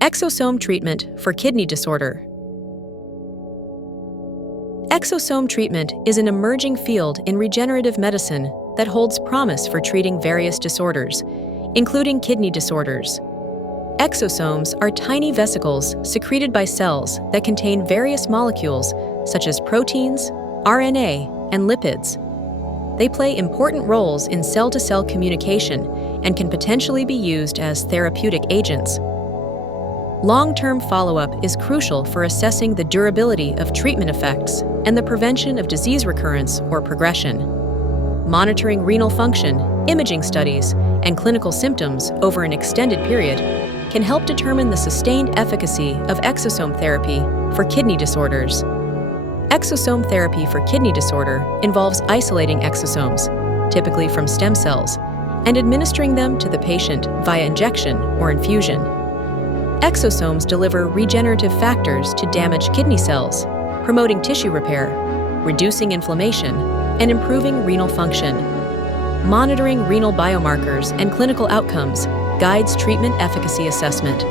Exosome treatment for kidney disorder. Exosome treatment is an emerging field in regenerative medicine that holds promise for treating various disorders, including kidney disorders. Exosomes are tiny vesicles secreted by cells that contain various molecules such as proteins, RNA, and lipids. They play important roles in cell-to-cell communication and can potentially be used as therapeutic agents. Long-term follow-up is crucial for assessing the durability of treatment effects and the prevention of disease recurrence or progression. Monitoring renal function, imaging studies, and clinical symptoms over an extended period can help determine the sustained efficacy of exosome therapy for kidney disorders. Exosome therapy for kidney disorder involves isolating exosomes, typically from stem cells, and administering them to the patient via injection or infusion. Exosomes deliver regenerative factors to damaged kidney cells, promoting tissue repair, reducing inflammation, and improving renal function. Monitoring renal biomarkers and clinical outcomes guides treatment efficacy assessment.